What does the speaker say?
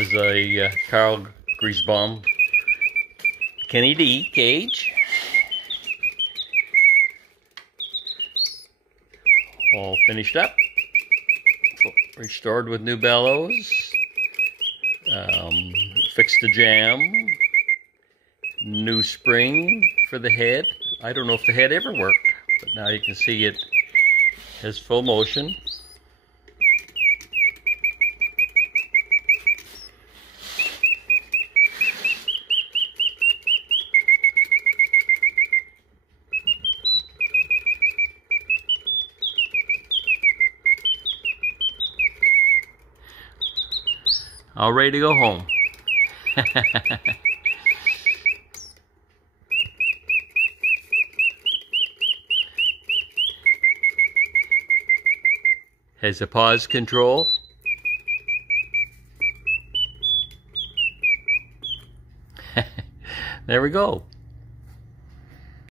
is a Karl Griesbaum Kenny D cage. All finished up, restored with new bellows, fixed the jam, new spring for the head. I don't know if the head ever worked, but now you can see it has full motion. All ready to go home. Has a pause control. There we go.